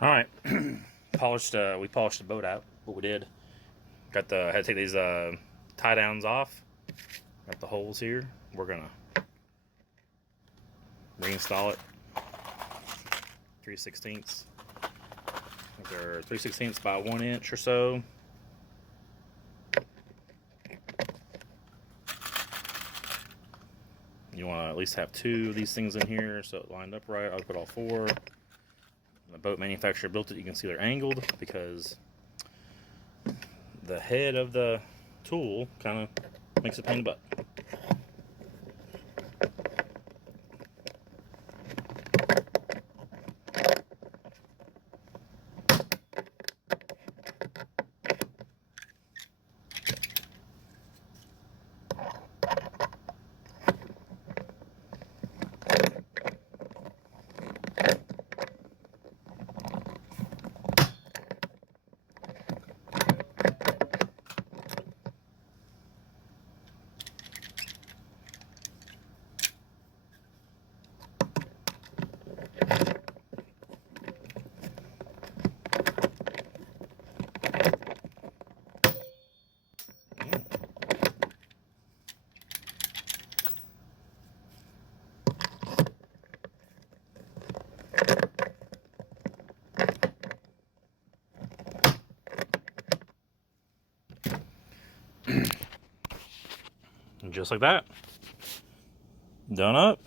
All right, polished. We polished the boat out. What we did, had to take these tie downs off. Got the holes here. We're gonna reinstall it. 3/16. They're 3/16 by 1 inch or so. You want to at least have 2 of these things in here so it lined up right. I'll put all 4. The boat manufacturer built it. You can see they're angled because the head of the tool kind of makes a pain in the butt. And just like that, done up.